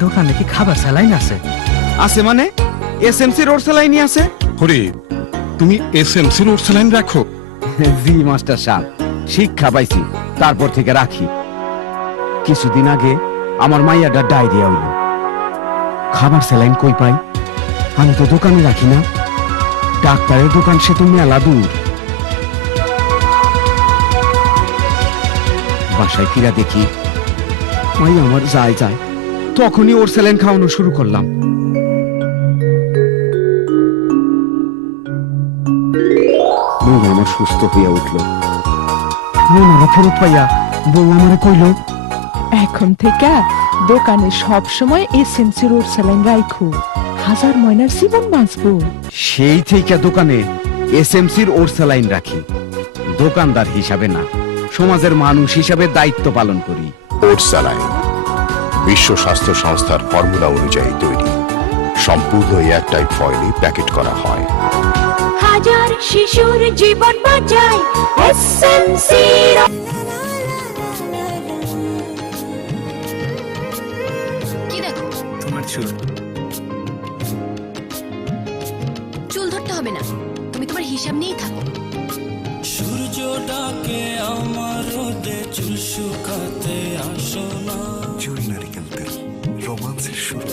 দোকানে কি খাবার স্যালাইন আছে? আছে মানে? আছে? তুমি রোড স্যালাইন মাস্টার শিক্ষা পাইছি তারপর থেকে রাখি। কিছুদিন আগে আমার মাইয়াটা ডায়রিয়া হইল। খাবার স্যালাইন কই পাই? আমি তো দোকানে রাখি না। ডাক্তারের দোকান সে তো মেলা দূর। বাসায় ফিরা দেখি মাই আমার যায় যায়। তখনই ওর স্যালাইন খাওয়ানো শুরু করলাম। আমার সুস্থ হইয়া উঠল। মনারা ফেরত পাইয়া বউ আমারে কইল এখন থেকে দোকানে সব সময় এসএমসি রোড স্যালাইন রাখো হাজার ময়নার জীবন বাঁচবো। সেই থেকে দোকানে এসএমসির ওর স্যালাইন রাখি। দোকানদার হিসাবে না সমাজের মানুষ হিসাবে দায়িত্ব পালন করি। ওর স্যালাইন বিশ্ব স্বাস্থ্য সংস্থার ফর্মুলা অনুযায়ী তৈরি। সম্পূর্ণ এয়ারটাইট ফয়েলে প্যাকেট করা হয়। হাজার শিশুর জীবন বাঁচায় এসএমসি। তোমার চুল ধরতে হবে না। তুমি তোমার হিসাব নিয়েই থাকো। সূর্য ডাকে আমার রোদে চুল শুকাতে আসো না। জুই নারিকেল তেল রোমান্সের শুরু